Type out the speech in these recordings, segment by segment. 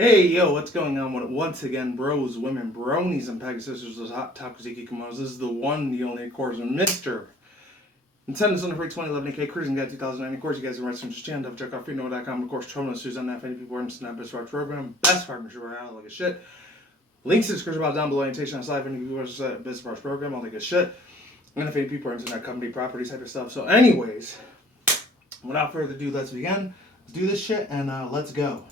Hey, yo, what's going on? Once again, bros, women, bronies, and pegasisters, those hot Takaziki kimonos. This is the one, the only, of course, Mr. Nintendo's on the free 2011 AK Cruising Guide 2009. Of course, you guys are watching this channel. Check out freenow.com. Of course, Trono News on that. If any people are interested in that best rock program, best partnership we're out, like a shit. Links to the description about down below. Orientation on slide. If any people are interested in that best rock program, all like a shit. And if any people are into that company property type of stuff. So, anyways, without further ado, let's begin. Let's do this shit and let's go.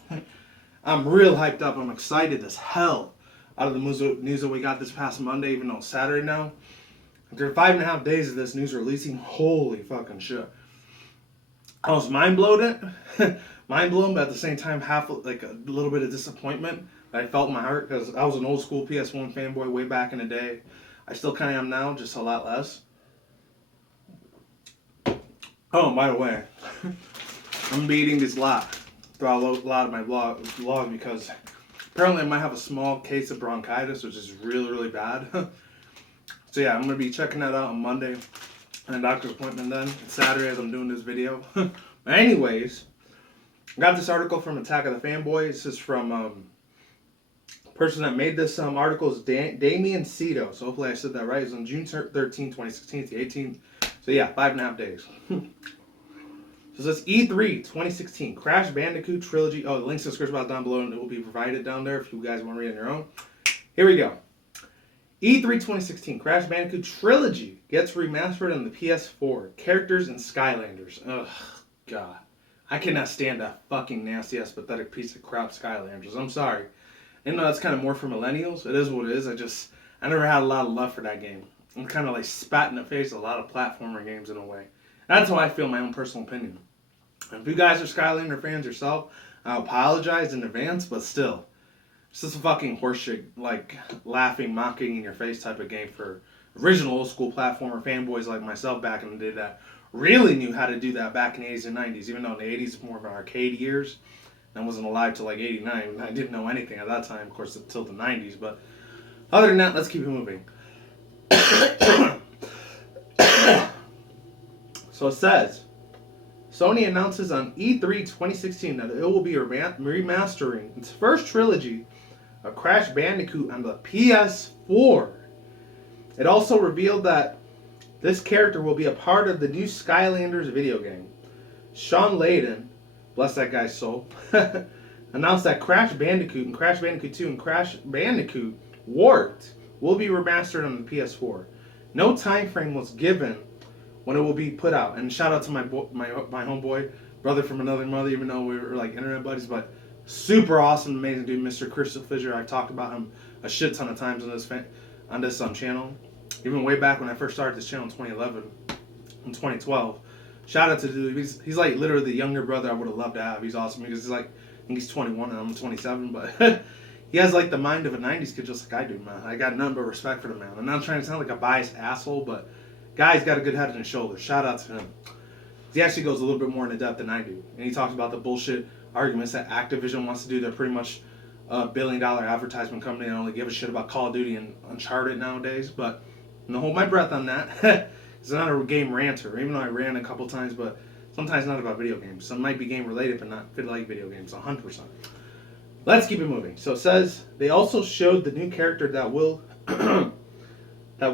I'm real hyped up. I'm excited as hell out of the news that we got this past Monday, even though it's Saturday now. After 5.5 days of this news releasing, holy fucking shit. I was mind blown, but at the same time, like a little bit of disappointment that I felt in my heart because I was an old school PS1 fanboy way back in the day. I still kind of am now, just a lot less. Oh, and by the way, I'm be eating this lot throughout a lot of my vlog because apparently I might have a small case of bronchitis, which is really, really bad. So yeah, I'm going to be checking that out on Monday and a doctor's appointment then. It's Saturday as I'm doing this video. But anyways, I got this article from Attack of the Fanboy. This is from the person that made this article is Damien Cito. So hopefully I said that right. It's on June 13, 2016, the 18th. So yeah, 5.5 days. So this is E3 2016 Crash Bandicoot Trilogy. Oh, the links to the description box down below and it will be provided down there if you guys want to read on your own. Here we go. E3 2016 Crash Bandicoot Trilogy gets remastered on the PS4. Characters and Skylanders. Ugh, God. I cannot stand that fucking nasty ass pathetic piece of crap Skylanders. I'm sorry. I know that's kind of more for millennials. It is what it is. I never had a lot of love for that game. I'm kind of like spat in the face of a lot of platformer games in a way. That's how I feel, my own personal opinion. If you guys are Skylander fans yourself, I apologize in advance, but still. It's just a fucking horseshit, like, laughing, mocking in your face type of game for original old school platformer fanboys like myself back in the day that really knew how to do that back in the 80s and 90s, even though in the 80s it's more of an arcade years. I wasn't alive till like 89. I didn't know anything at that time, of course, until the 90s, but other than that, let's keep it moving. So it says, Sony announces on E3 2016 that it will be remastering its first trilogy of Crash Bandicoot on the PS4. It also revealed that this character will be a part of the new Skylanders video game. Sean Layden, bless that guy's soul, announced that Crash Bandicoot and Crash Bandicoot 2 and Crash Bandicoot Warped will be remastered on the PS4. No time frame was given when it will be put out. And shout out to my homeboy, brother from another mother, even though we were like internet buddies, but super awesome, amazing dude, Mr. Crystal Fisher. I've talked about him a shit ton of times on this channel. Even way back when I first started this channel in 2011, in 2012. Shout out to the dude. He's like literally the younger brother I would have loved to have. He's awesome because he's like, I think he's 21 and I'm 27, but he has like the mind of a 90s kid just like I do, man. I got nothing but respect for the man. I'm not trying to sound like a biased asshole, but guy's got a good head on his shoulders. Shout out to him. He actually goes a little bit more into depth than I do. And he talks about the bullshit arguments that Activision wants to do. They're pretty much a billion-dollar advertisement company and only give a shit about Call of Duty and Uncharted nowadays. But I'm going to hold my breath on that. It's not a game ranter, even though I ran a couple times, but sometimes not about video games. Some might be game-related, but not like video games, 100%. Let's keep it moving. So it says, they also showed the new character that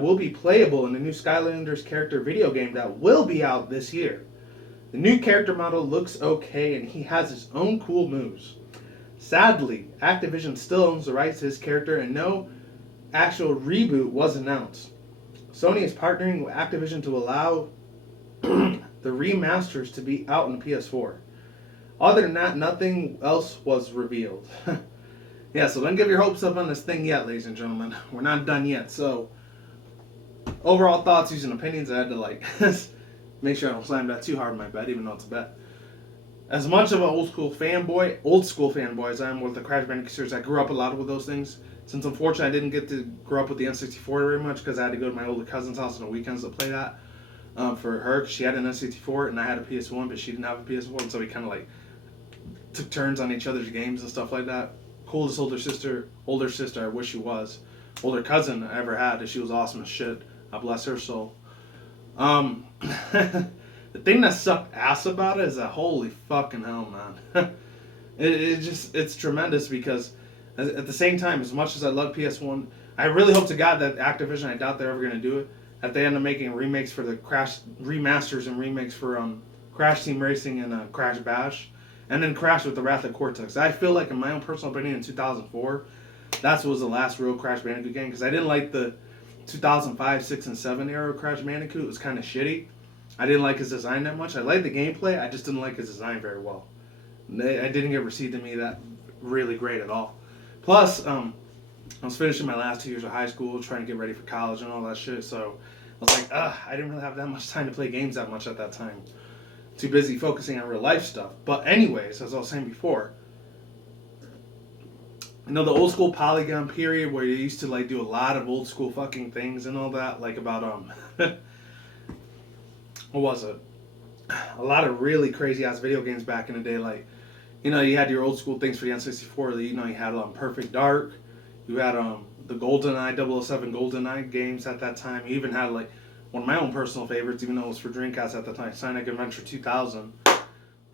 will be playable in the new Skylanders character video game that will be out this year. The new character model looks okay and he has his own cool moves. Sadly, Activision still owns the rights to his character and no actual reboot was announced. Sony is partnering with Activision to allow the remasters to be out on the PS4. Other than that, nothing else was revealed. Yeah, so don't give your hopes up on this thing yet, ladies and gentlemen. We're not done yet, so overall thoughts, views, and opinions, I had to like make sure I don't slam that too hard in my bed, even though it's a bet. As much of an old school fanboy as I am with the Crash Bandicoot series, I grew up a lot with those things. Since unfortunately I didn't get to grow up with the N64 very much because I had to go to my older cousin's house on the weekends to play that for her. Cause she had an N64 and I had a PS1, but she didn't have a PS4, and so we kind of like took turns on each other's games and stuff like that. Coolest older sister I wish she was. Older cousin I ever had, she was awesome as shit. I bless her soul. The thing that sucked ass about it is that holy fucking hell, man. It's tremendous because at the same time, as much as I love PS1, I really hope to God that Activision, I doubt they're ever going to do it, that they end up making remakes for the Crash, remasters and remakes for Crash Team Racing and Crash Bash, and then Crash with the Wrath of Cortex. I feel like in my own personal opinion in 2004, that was the last real Crash Bandicoot game, because I didn't like the 2005, 6, and 7 era Crash Bandicoot. It was kind of shitty. I didn't like his design that much. I liked the gameplay, I just didn't like his design very well. I didn't get received to me that really great at all. Plus, I was finishing my last 2 years of high school, trying to get ready for college and all that shit, so I was like, I didn't really have that much time to play games that much at that time. Too busy focusing on real life stuff. But anyways, as I was saying before, you know the old school Polygon period where you used to like do a lot of old school fucking things and all that, like about what was it? A lot of really crazy ass video games back in the day, like, you know, you had your old school things for the N64. You know, you had Perfect Dark, you had the GoldenEye 007 GoldenEye games at that time. You even had like one of my own personal favorites, even though it was for Dreamcast at the time, Sonic Adventure 2000.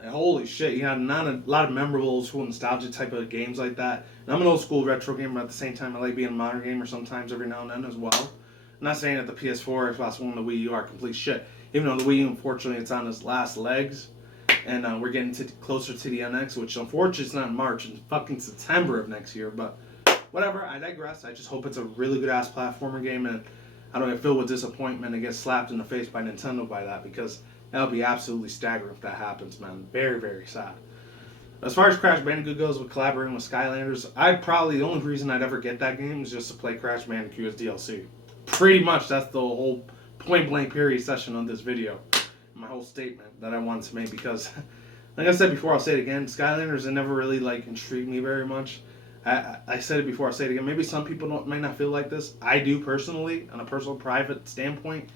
And holy shit, you had a lot of memorable old school nostalgia type of games like that. And I'm an old school retro gamer at the same time. I like being a modern gamer sometimes every now and then as well. I'm not saying that the PS4, Xbox One, and the Wii U are complete shit. Even though the Wii U, unfortunately, it's on its last legs. And we're getting closer to the NX, which unfortunately is not in March, it's fucking September of next year. But whatever, I digress. I just hope it's a really good ass platformer game, and I don't get filled with disappointment and get slapped in the face by Nintendo by that, because that would be absolutely staggering if that happens, man. Very, very sad. As far as Crash Bandicoot goes, with collaborating with Skylanders, the only reason I'd ever get that game is just to play Crash Bandicoot as DLC. Pretty much, that's the whole point blank period session on this video. My whole statement that I wanted to make, because like I said before, I'll say it again, Skylanders have never really like intrigued me very much. I said it before, I'll say it again, maybe some people might not feel like this. I do personally, on a personal private standpoint,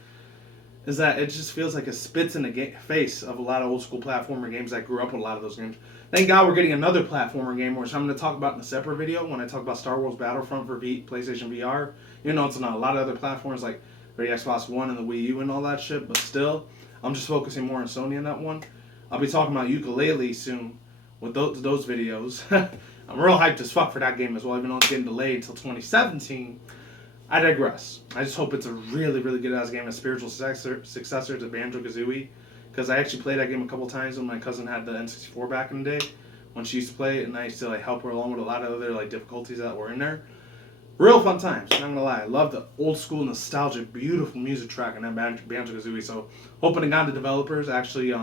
is that it just feels like it spits in the face of a lot of old school platformer games. I grew up with a lot of those games. Thank God we're getting another platformer game, which I'm going to talk about in a separate video when I talk about Star Wars Battlefront for PlayStation VR. You know, it's not a lot of other platforms like the Xbox One and the Wii U and all that shit, but still, I'm just focusing more on Sony on that one. I'll be talking about Ukulele soon with those videos. I'm real hyped as fuck for that game as well, even though it's getting delayed until 2017. I digress. I just hope it's a really, really good ass game, a spiritual successor to Banjo-Kazooie, because I actually played that game a couple times when my cousin had the N64 back in the day, when she used to play it, and I used to like help her along with a lot of other like difficulties that were in there. Real fun times, not gonna lie. I love the old school nostalgic, beautiful music track in that Banjo-Kazooie. So hoping to God the developers actually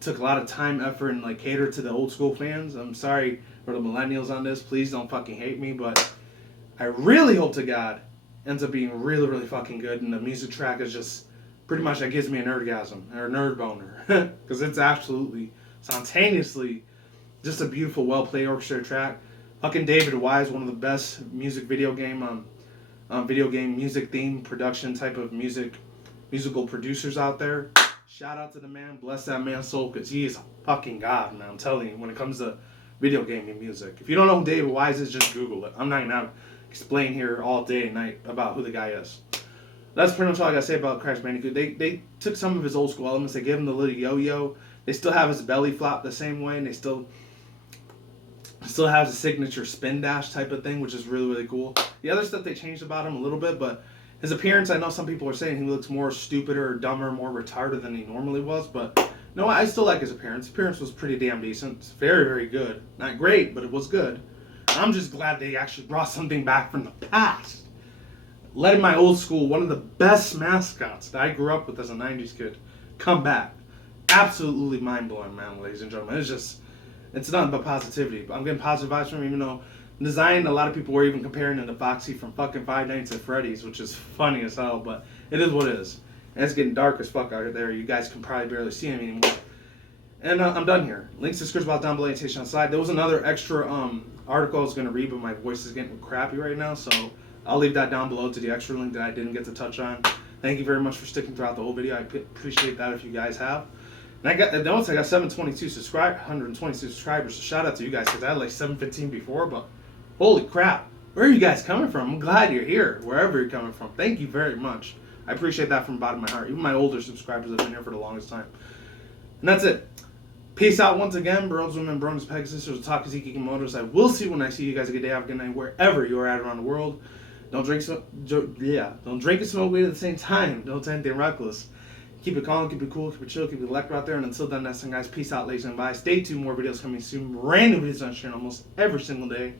took a lot of time, effort, and like catered to the old school fans. I'm sorry for the millennials on this. Please don't fucking hate me, but I really hope to God ends up being really, really fucking good, and the music track is just pretty much that gives me a nerdgasm or a nerd boner, because it's absolutely spontaneously just a beautiful, well-played orchestra track. Fucking David Wise, one of the best video game music theme production type of musical producers out there. Shout out to the man, bless that man's soul, because he is a fucking god, man. I'm telling you, when it comes to video gaming music. If you don't know who David Wise is, just Google it. I'm not gonna explain here all day and night about who the guy is. That's pretty much all I gotta say about Crash Bandicoot. They took some of his old school elements, they gave him the little yo-yo. They still have his belly flop the same way, and they still has a signature spin dash type of thing, which is really, really cool. The other stuff they changed about him a little bit, but his appearance, I know some people are saying he looks more stupider or dumber, more retarded than he normally was, but no, I still like his appearance. His appearance was pretty damn decent. It's very, very good. Not great, but it was good. I'm just glad they actually brought something back from the past. Letting my old school, one of the best mascots that I grew up with as a 90s kid, come back. Absolutely mind-blowing, man, ladies and gentlemen. It's nothing but positivity. I'm getting positive vibes from him, even though design, a lot of people were even comparing him to Foxy from fucking Five Nights at Freddy's, which is funny as hell, but it is what it is. And it's getting dark as fuck out there. You guys can probably barely see him anymore. And I'm done here. Links to the scripts about down below, annotation on the side. There was another extra article I was going to read, but my voice is getting crappy right now, so I'll leave that down below to the extra link that I didn't get to touch on. Thank you very much for sticking throughout the whole video. I appreciate that if you guys have. And I got 722 subscribers, 122 subscribers. So shout out to you guys, because I had like 715 before, but holy crap. Where are you guys coming from? I'm glad you're here, wherever you're coming from. Thank you very much. I appreciate that from the bottom of my heart. Even my older subscribers have been here for the longest time. And that's it. Peace out once again, bros, women, bronies, pegasisters, otakus, ikimotos. I will see you when I see you guys. A good day, have a good night, wherever you are at around the world. Don't drink and smoke weed at the same time. Don't do anything reckless. Keep it calm, keep it cool, keep it chill, keep it electro out there. And until then, next time, guys, peace out, ladies and bye. Stay tuned, more videos coming soon. Brand new videos on stream almost every single day.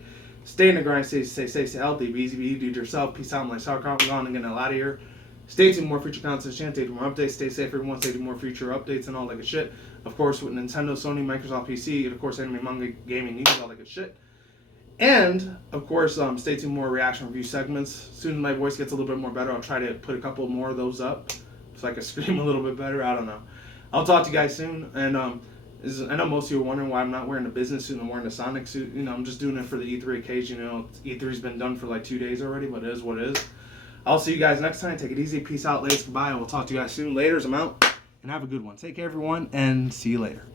Stay in the grind, stay healthy, be easy, be you, do it yourself. Peace out, I'm like sauerkraut. I'm gone and getting a lot of here. Stay tuned, more future content, stay tuned, more updates, stay safe, everyone, stay tuned, more future updates and all that good shit. Of course, with Nintendo, Sony, Microsoft PC, and of course, anime, manga, gaming news, all that good shit. And, of course, stay tuned, more reaction review segments. As soon as my voice gets a little bit more better, I'll try to put a couple more of those up so I can scream a little bit better. I don't know. I'll talk to you guys soon. And I know most of you are wondering why I'm not wearing a business suit and I'm wearing a Sonic suit. You know, I'm just doing it for the E3 occasion. You know, E3's been done for like 2 days already, but it is what it is. I'll see you guys next time. Take it easy. Peace out, ladies. Goodbye. We'll talk to you guys soon. Later. I'm out. And have a good one. Take care, everyone, and see you later.